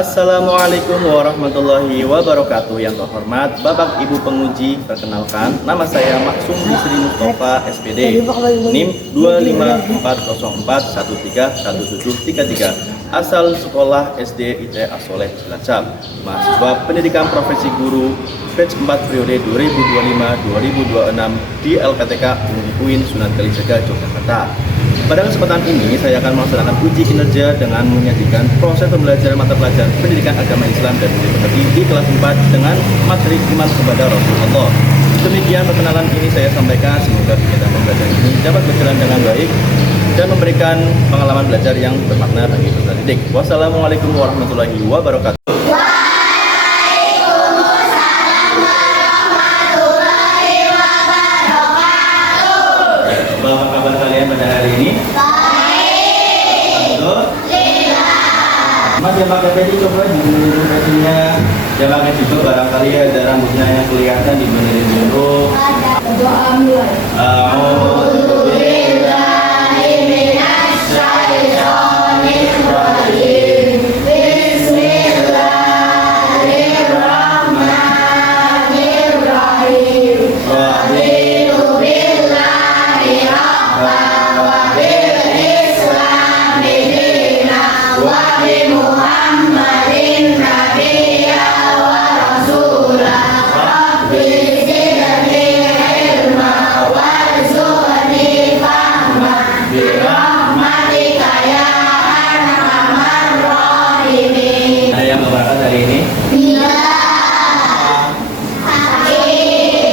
Assalamualaikum warahmatullahi wabarakatuh. Yang terhormat Bapak Ibu penguji, perkenalkan nama saya Maksum Bisri Mustafa SPD, NIM 25404131733, asal sekolah SD IT As-Soleh Cilacap, mahasiswa pendidikan profesi guru batch 4 periode 2025-2026 di LPTK UIN Sunan Kalijaga, Yogyakarta. Pada kesempatan ini, saya akan melaksanakan uji kinerja dengan menyajikan proses pembelajaran mata pelajaran pendidikan agama Islam dan budaya di kelas 4 dengan materi iman kepada Rasulullah. Demikian perkenalan ini saya sampaikan, semoga kegiatan pembelajaran ini dapat berjalan dengan baik dan memberikan pengalaman belajar yang bermakna bagi peserta didik. Wassalamualaikum warahmatullahi wabarakatuh. Apa kabar kalian pada hari ini? Baik. Mas yang pakai tadi coba dibenerin bajunya. Yang pakai juga barangkali ada rambutnya yang kelihatan dibenerin dulu. Doa mulai. Ada yang berangkat hari ini? Iya.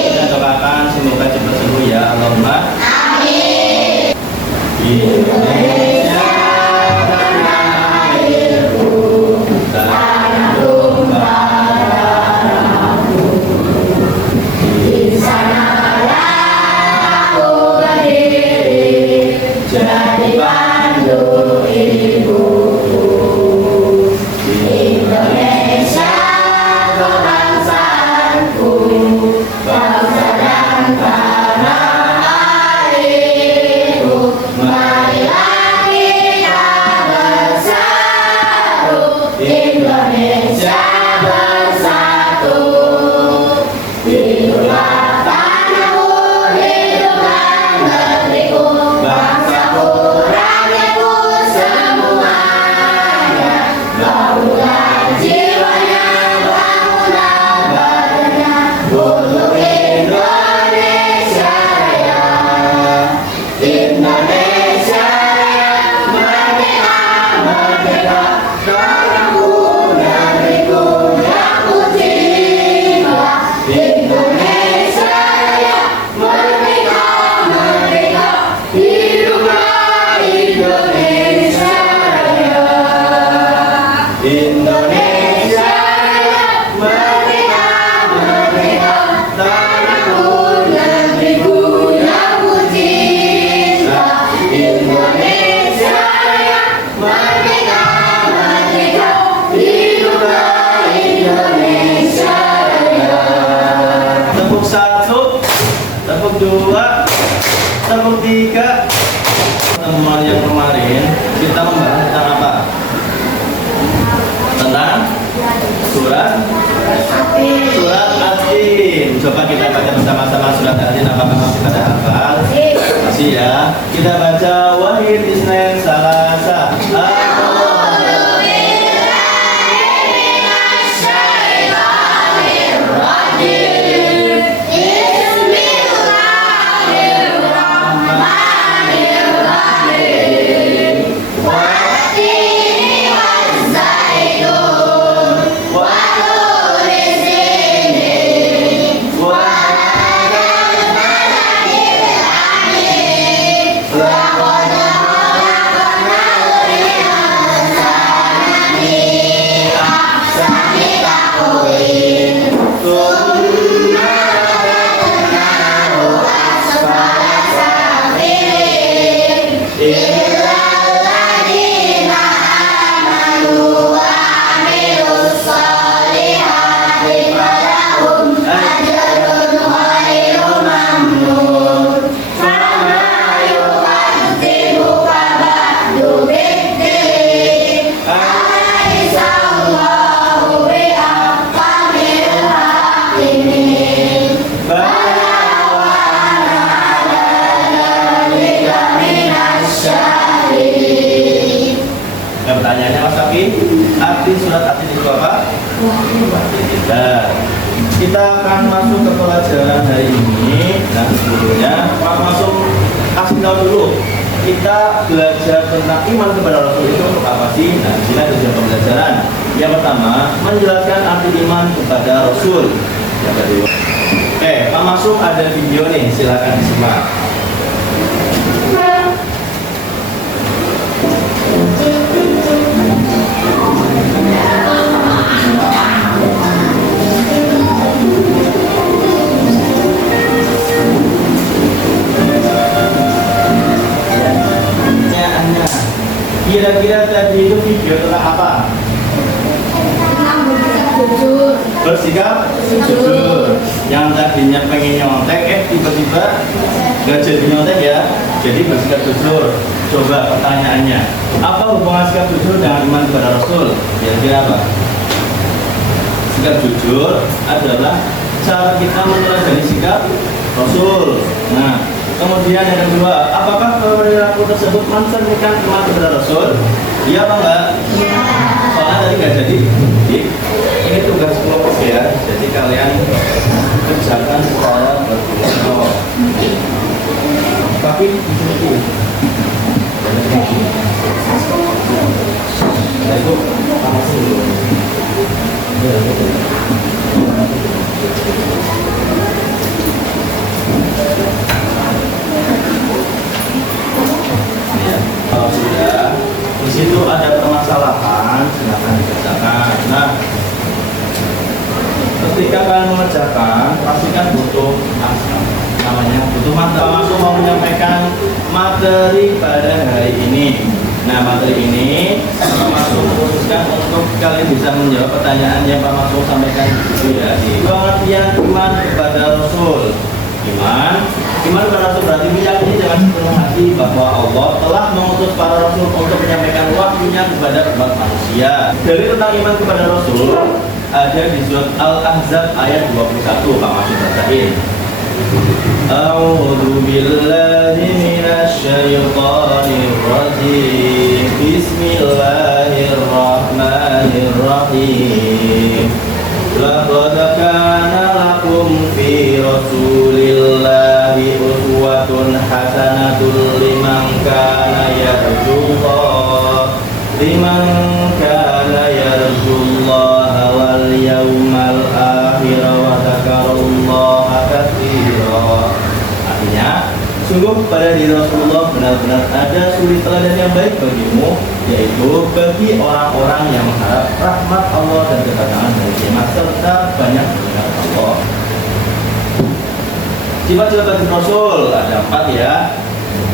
Kita doakan semoga cepat sembuh ya, Allahumma amin. Indonesia tanah airku, tanah padaku. Di sanalah aku berdiri, jadi pandu ibuku. Indonesia kebangsaanku, bangsa dan tanah airku. Marilah kita bersatu, Indonesia bersatu. Hiduplah tanahku, hiduplah negeriku, bangsaku, rakyatku semuanya. Bangunlah jiwanya, bangunlah badannya, untuk Indonesia Raya. Indonesia Raya, merdeka, merdeka, tanahku, negeriku yang ku cinta. Indonesia Raya, merdeka, merdeka, hiduplah Indonesia Raya. Indonesia Raya, merdeka, merdeka, tanahku, negeriku yang ku cinta. Indonesia Raya, merdeka, merdeka, hiduplah Indonesia Raya. Tepuk satu, tepuk dua, tepuk tiga. Pertemuan yang kemarin kita membahas tentang apa? Tentang surat Atin. Coba kita baca bersama-sama surat Atin. Apakah masih pada hafal? Masih ya. Kita baca Wahid Isnin Salasa. Wa Atin, surat Atin itu apa? Wahid. Kita akan masuk ke pelajaran hari ini. Nah, sebelumnya Pak masuk kasih tahu dulu. Kita belajar tentang iman kepada Rasul itu untuk apa sih? Nah, sini ada beberapa pembelajaran. Yang pertama, menjelaskan arti iman kepada Rasul. Yang kedua, Pak masuk ada video nih, silakan disimak. Kira-kira tadi itu video tentang apa? Tentang bersikap jujur. Bersikap jujur. Yang tadinya pengen nyontek, tiba-tiba nggak jadi nyontek ya. Jadi bersikap jujur. Coba pertanyaannya, apa hubungan sikap jujur dengan iman kepada Rasul? Kira-kira apa? Sikap jujur adalah cara kita meneladani sikap Rasul. Nah, kemudian yang kedua, apakah perilaku tersebut mencerminkan iman kepada Rasul? Iya apa enggak? Iya. Soalnya tadi nggak jadi. Ini tugas kelompok ya. Jadi kalian kerjakan secara berkelompok. Tapi itu. Nah, itu apa sih? Kalau sudah di situ ada permasalahan, silakan dikerjakan. Nah, ketika kalian mengerjakan, pastikan butuh butuh materi. Langsung mau menyampaikan materi pada hari ini. Nah, materi ini Pak Masuk khususkan untuk kalian bisa menjawab pertanyaan yang Pak Masuk sampaikan di situ ya. Pengertian iman kepada Rasul. Iman kepada Rasul berarti meyakini dengan sepenuh hati bahwa Allah telah mengutus para Rasul untuk menyampaikan wahyunya kepada umat manusia. Dari tentang iman kepada Rasul ada di surat Al-Ahzab ayat 21. Pak Masuk bacain. A'udzu billahi minasy syaithanir rajim. Bismillahirrahmanirrahim. Laqad kana lakum fi Rasulillahi uswatun hasanatun liman kana yarjullaha wal yawmal akhir wa dzakarallaha katsira. Artinya, sungguh pada diri Rasulullah benar-benar ada suri teladan yang baik bagimu, yaitu bagi orang-orang yang mengharap rahmat Allah dan kedatangan dari kiamat serta banyak mendengar Allah. Sifat-sifat Rasul ada 4 ya.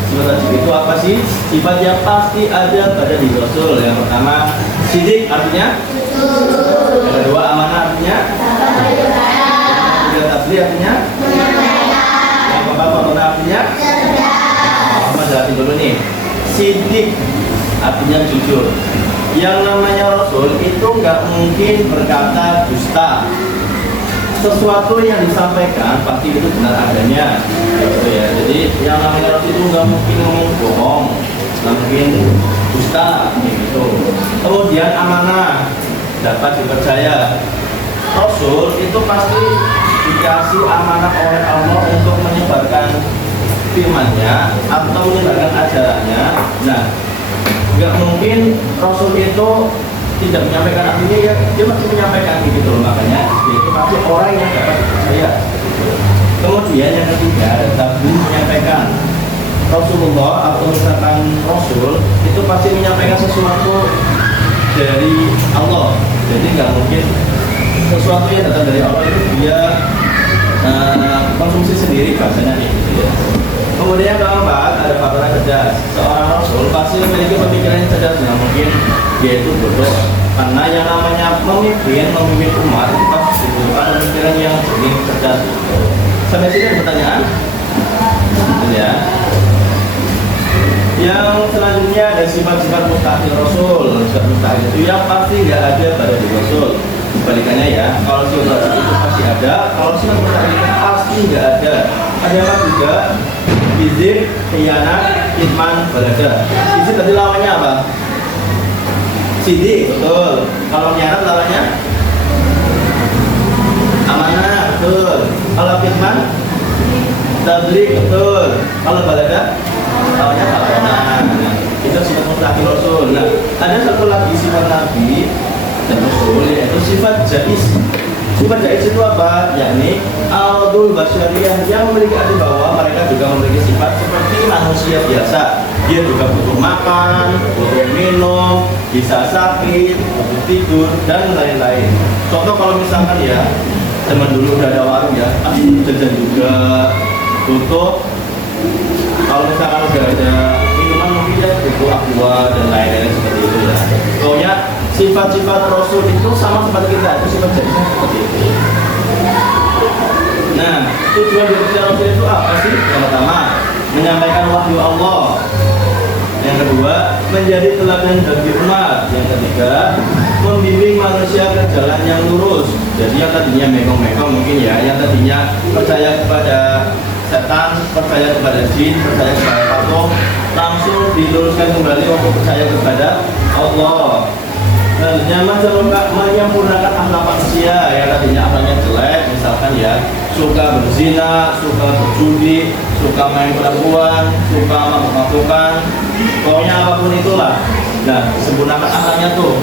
Sifat itu apa sih? Sifat yang pasti ada pada diri Rasul. Yang pertama, sidik artinya jujur. Yang kedua, amanah artinya yang ketiga, tasbih artinya yang keempat, pembenar artinya sama jelasin dulu nih. Sidik artinya jujur. Yang namanya Rasul itu nggak mungkin berkata dusta. Sesuatu yang disampaikan pasti itu benar adanya, gitu ya. Jadi yang namanya Rasul itu nggak mungkin ngomong bohong, nggak mungkin dusta, gitu. Kemudian amanah, dapat dipercaya. Rasul itu pasti dikasih amanah oleh Allah untuk menyebarkan firman-Nya atau menyebarkan ajarannya. Nah, nggak mungkin Rasul itu tidak menyampaikan artinya ya, dia masih menyampaikan gitu loh. Makanya dia itu pasti orang yang dapat dipercaya. Kemudian yang ketiga, tabligh menyampaikan. Rasulullah atau misalkan Rasul itu pasti menyampaikan sesuatu dari Allah. Jadi nggak mungkin sesuatu yang datang dari Allah itu dia konsumsi sendiri, bahasanya gitu ya. Kemudian yang keempat, ada faktor cerdas. Seorang Rasul pasti memiliki pemikiran yang cerdas. Nggak mungkin dia itu bodoh, karena yang namanya memimpin umat itu pasti dibutuhkan pemikiran yang jernih, cerdas. Sampai sini ada pertanyaan? Ya. Yang selanjutnya ada sifat-sifat mustahil Rasul. Sifat mustahil itu yang pasti nggak ada pada diri Rasul. Kebalikannya ya, kalau sifat Rasul itu pasti ada, kalau sifat mustahil itu pasti nggak ada. Ada apa juga? Izin, khianat, kitman, balada. Izin tadi lawannya apa? Sidik, betul. Kalau khianat lawannya amanah, betul. Kalau kitman tabligh, betul. Kalau balaga lawannya khiyanat. Itu sifat mustaqil Rasul. Nah, ada satu lagi sifat Nabi dan Rasul, yaitu sifat jais. Sifat jais itu apa? Yakni al-dul basyariyah, yang memiliki arti bahwa mereka juga memiliki sifat seperti manusia biasa. Dia juga butuh makan, butuh minum, bisa sakit, butuh tidur, dan lain-lain. Contoh kalau misalkan ya, zaman dulu udah ada warung ya, pasti jajan juga, butuh. Kalau misalkan udah ada minuman mungkin ya butuh aqua dan lain-lain seperti itu ya. Pokoknya sifat-sifat Rasul itu sama seperti kita, itu sifat jadinya seperti itu. Nah, tujuan dari Rasul itu apa sih? Yang pertama, menyampaikan wahyu Allah. Yang kedua, menjadi teladan bagi umat. Yang ketiga, membimbing manusia ke jalan yang lurus. Jadi yang tadinya mekong-mekong mungkin ya, yang tadinya percaya kepada setan, percaya kepada jin, percaya kepada patung, langsung diluruskan kembali untuk percaya kepada Allah. Dan menyempurnakan akhlak manusia yang tadinya akhlaknya jelek, misalkan ya suka berzina, suka berjudi, suka main perempuan, suka mabuk-mabukan, pokoknya apapun itulah. Nah, sempurnakan akhlaknya tuh.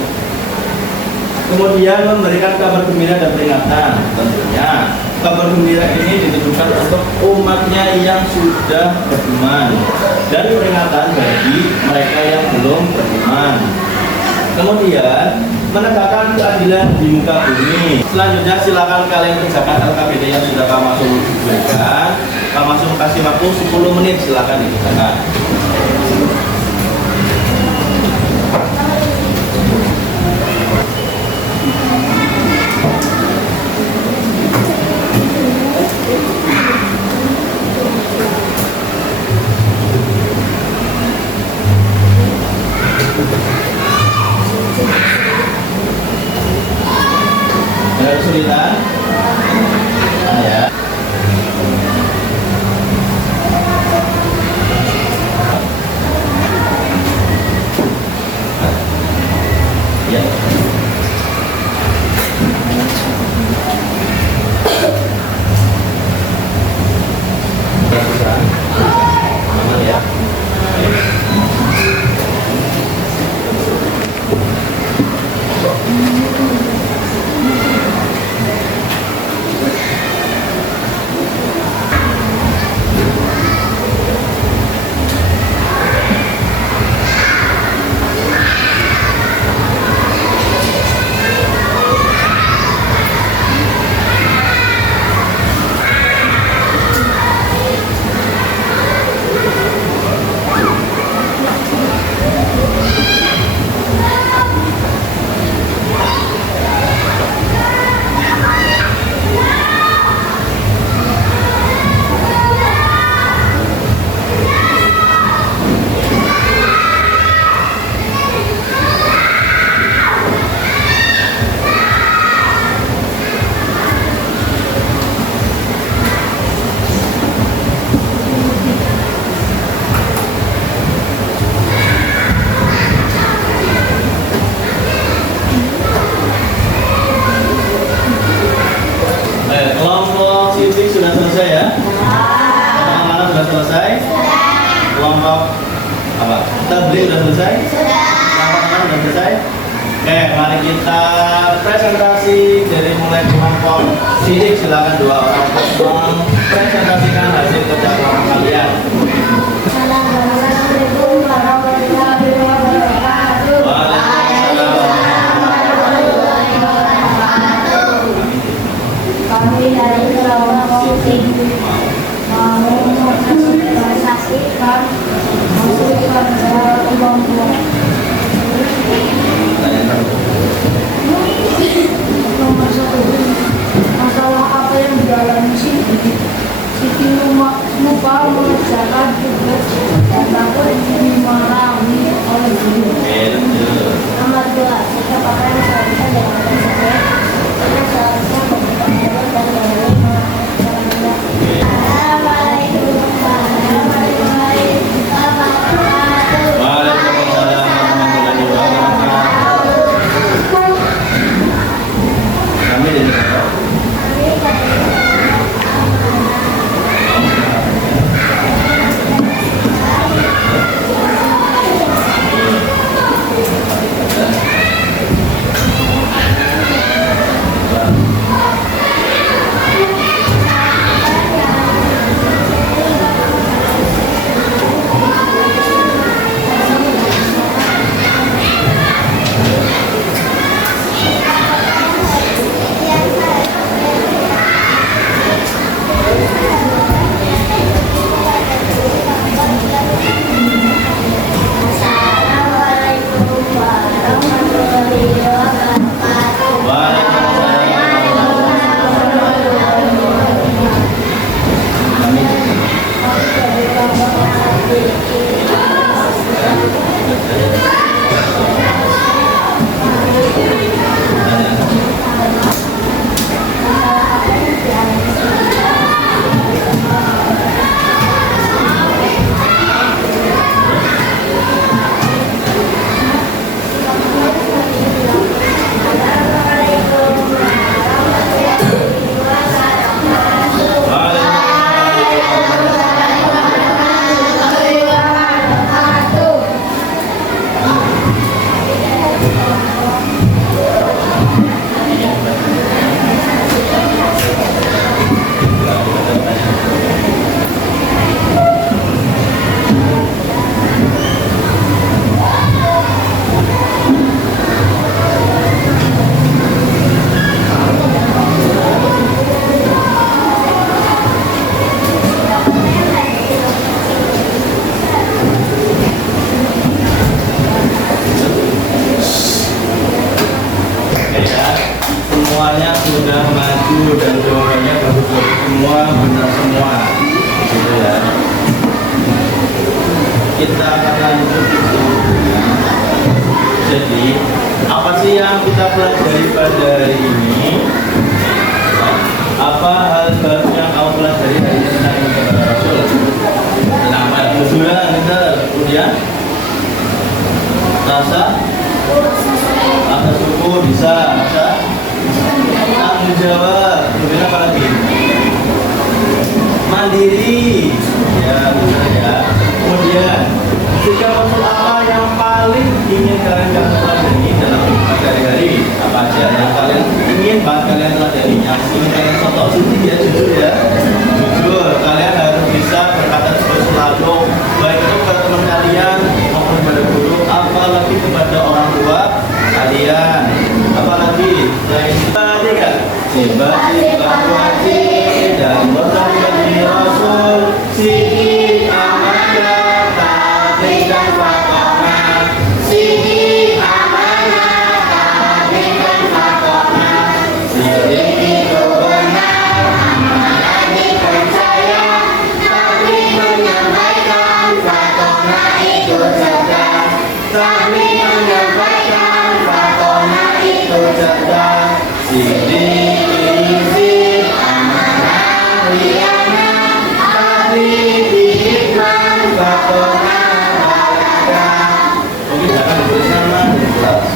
Kemudian memberikan kabar gembira dan peringatan. Tentunya kabar gembira ini ditujukan untuk umatnya yang sudah beriman, dan peringatan bagi mereka yang belum beriman. Kemudian menegakkan keadilan di muka bumi. Selanjutnya silakan kalian kerjakan LKPD yang sudah Pak Masum berikan. Pak Masum kasih waktu 10 menit, silakan dikerjakan. Ada kesulitan? Ya. Ya. Aman ya. Kelompok civic sudah selesai ya? Kelompok mana sudah selesai? Kelompok apa? Tabligh sudah selesai? Kelompok mana sudah selesai? Oke, mari kita presentasi dari mulai kelompok civic. Silakan dua orang presentasikan hasil kerja kelompok kalian. Assalamualaikum warahmatullahi wabarakatuh. Kami dari kelompok civic mau mempresentasikan hasil kerja kelompok. Nomor 1, masalah apa yang dialami Siti? Siti lupa mengerjakan tugas dan takut dimarahi oleh guru. Nomor 2, sikap apa yang seharusnya dilakukan sebagai yang seharusnya memberikan jalan dan menerima caranya. Assalamualaikum warahmatullahi wabarakatuh. Waalaikumsalam warahmatullahi wabarakatuh. semuanya sudah maju dan jawabannya bagus-bagus semua, benar semua, gitu ya. Kita akan lanjut itu. Jadi, apa sih yang kita pelajari pada hari ini? Apa hal baru yang kamu pelajari hari ini tentang iman kepada Rasul? Nama Joshua, benar. Kemudian rasa syukur bisa, rasa tanggung jawab. Kemudian apa lagi? Mandiri, ya benar ya. Kemudian jika maksud apa yang paling ingin kalian pelajari dalam hari-hari, apa aja yang kalian ingin banget kalian pelajari, yang ingin kalian contoh sendiri ya, jujur ya, jujur. Kalian harus bisa berkata selalu, baik itu kepada teman kalian maupun kepada guru, apalagi kepada orang tua kalian, apalagi selain tadi kan sifat-sifat wajib dan bertanya Rasul, sifat amanah, tabligh dan fatomah, sifat amanah, tabligh dan fatomah, sifat kebenar, amanah dipercaya, tabligh menyampaikan, fatomah ikut cerdas, tabligh menyampaikan, fatomah ikut cerdas, sidik amanah riana, tabligh hikmah, fatomah barakah. Mungkin akan ditulis nama di kelas.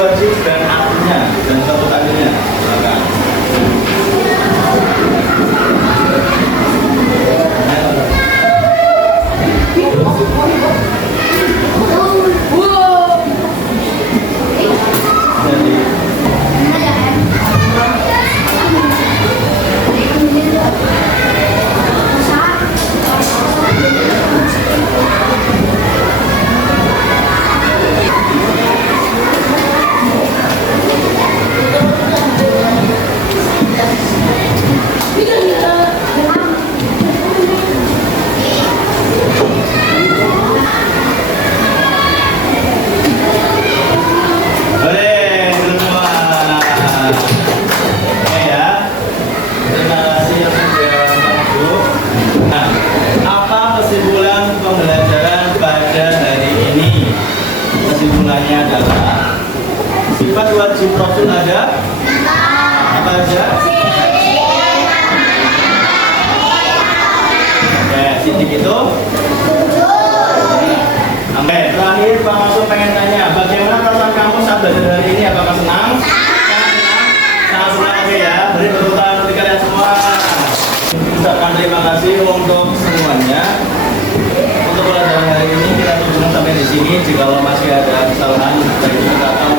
Wajib dan artinya dan satu tadinya. Silakan. Kesimpulannya adalah sifat wajib Rasul ada apa aja? Oke, sidik itu. Oke, terakhir Pak Masuk pengen tanya, bagaimana perasaan kamu saat belajar hari ini? Apakah senang? Sangat senang, oke ya. Beri tepuk tangan untuk kalian semua. Ucapkan terima kasih untuk semuanya. Untuk pelajaran hari ini kita tutup sampai di sini. Jika masih ada kesalahan, kita tahu